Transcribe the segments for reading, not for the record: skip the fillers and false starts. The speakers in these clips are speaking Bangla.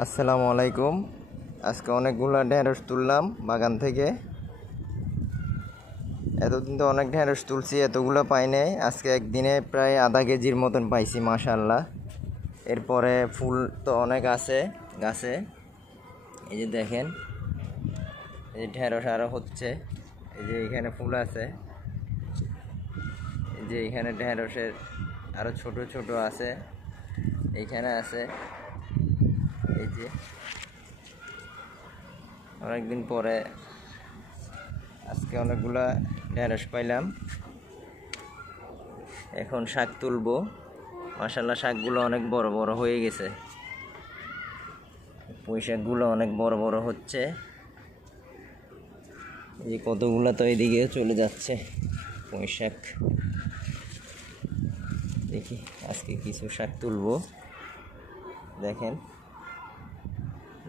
আসসালামু আলাইকুম। আজকে অনেকগুলো ঢেঁড়স তুললাম বাগান থেকে। এতদিন তো অনেক ঢেঁড়স তুলছি, এতগুলো পাই নাই। আজকে একদিনে প্রায় আধা কেজির মতন পাইছি, মাশাআল্লাহ। এরপরে ফুল তো অনেক আছে গাছে। এই যে দেখেন, এই যে ঢেঁড়স আরও হচ্ছে। এই যে এখানে ফুল আছে, এই যে এখানে ঢেঁড়সের আরও ছোট ছোট আছে, এইখানে আছে। এই যে অনেকদিন পরে আজকে অনেকগুলা ঢেঁড়স পাইলাম। এখন শাক তুলবো। মাশাআল্লাহ, শাকগুলো অনেক বড় বড় হয়ে গেছে। পুঁই শাকগুলো অনেক বড় বড় হচ্ছে। এই কতগুলো তো এইদিকে চলে যাচ্ছে পুঁই শাক। দেখি আজকে কিছু শাক তুলবো। দেখেন,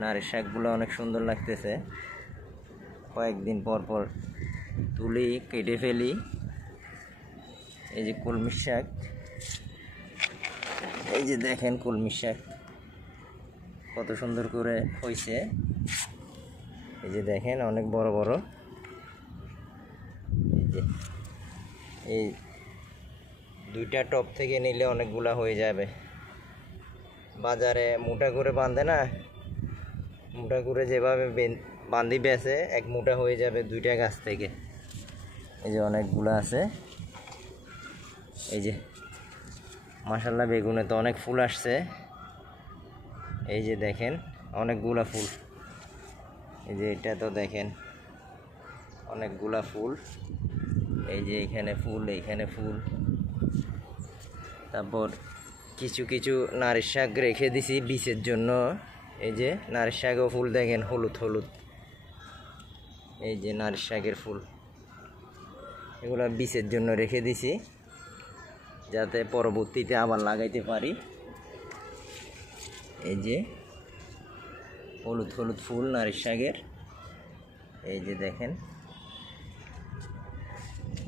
নারের শাকগুলো অনেক সুন্দর লাগতেছে। কয়েকদিন পর পর তুলি, কেটে ফেলি। এই যে কলমির শাক, এই যে দেখেন কলমির শাক কত সুন্দর করে হয়েছে। এই যে দেখেন অনেক বড় বড়। এই যে এই দুইটা টপ থেকে নিলে অনেকগুলা হয়ে যাবে। বাজারে মোটা করে বাঁধে না, মোটা করে যেভাবে বাঁধি বেছে এক মোটা হয়ে যাবে দুইটা গাছ থেকে। এই যে অনেকগুলো আছে। এই যে মাশাআল্লাহ, বেগুনে তো অনেক ফুল আসছে। এই যে দেখেন অনেকগুলা ফুল। এই যে এটা তো দেখেন অনেকগুলা ফুল। এই যে এখানে ফুল, এইখানে ফুল। তারপর কিছু কিছু নারী শাক রেখে দিছি বীজের জন্য। এই যে নারী শাকও ফুল দেখেন, হলুদ হলুদ। এই যে নারী শাকের ফুল, এগুলো বীজের জন্য রেখে দিছি যাতে পরবর্তীতে আবার লাগাইতে পারি। এই যে হলুদ হলুদ ফুল নারী শাকের। এই যে দেখেন,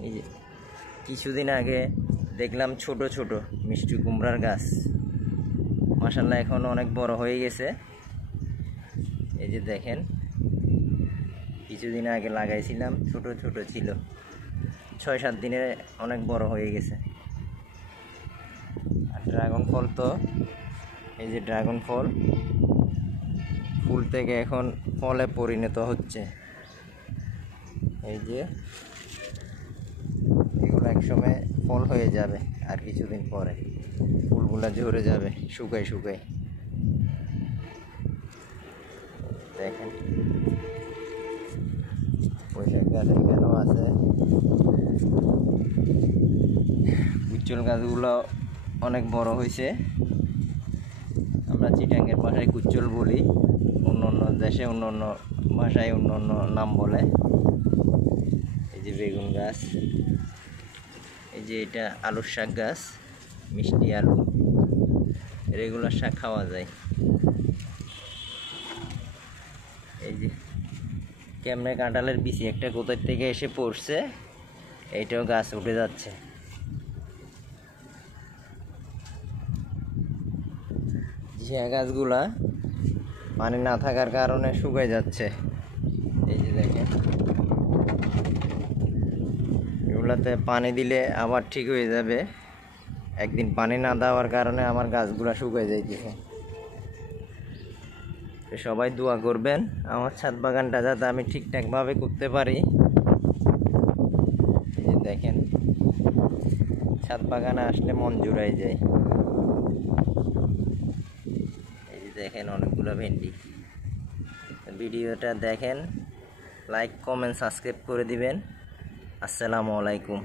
এই যে কিছুদিন আগে দেখলাম ছোট ছোট মিষ্টি কুমড়ার গাছ। মাশাআল্লাহ, এখন অনেক বড় হয়ে গেছে। এই যে দেখেন, কিছুদিন আগে লাগাইছিলাম, ছোট ছোট ছিল, 6-7 দিনে অনেক বড় হয়ে গেছে। আর ড্রাগন ফল তো, এই যে ড্রাগন ফল ফুল থেকে এখন ফলে পরিণত হচ্ছে। এই যে এগুলো একসময় ফল হয়ে যাবে, আর কিছুদিন পরে ফুলগুলা ঝরে যাবে শুকায় শুকায়। দেখেন পুঁইশাক গাছ এখানেও আছে। কুচল গাছগুলো অনেক বড় হয়েছে। আমরা চিটাঙ্গের ভাষায় কুচল বলি, অন্য অন্য দেশে অন্য অন্য ভাষায় অন্য অন্য নাম বলে। এই যে বেগুন গাছ, এই যে এটা আলুর শাক গাছ, মিষ্টি আলু, রেগুলার শাক খাওয়া যায়। এই যে কেমনে কাঁঠালের বিচি একটা কোথার থেকে এসে পড়ছে, এইটাও গাছ উঠে যাচ্ছে। ঝিয়া গাছগুলা পানি না থাকার কারণে শুকায় যাচ্ছে। এই যে দেখেন, এগুলাতে পানি দিলে আবার ঠিক হয়ে যাবে। একদিন পানি না দেওয়ার কারণে আমার গাছগুলা শুকায় যাইতেছে। সবাই দোয়া করবেন আমার ছাদ বাগানটা যাতে আমি ঠিকঠাকভাবে করতে পারি। এই যে দেখেন, ছাদ বাগানে আসলে মন জুড়াই যায়। এই যে দেখেন অনেকগুলো ভেন্ডি। ভিডিওটা দেখেন, লাইক কমেন্ট সাবস্ক্রাইব করে দিবেন। আসসালামু আলাইকুম।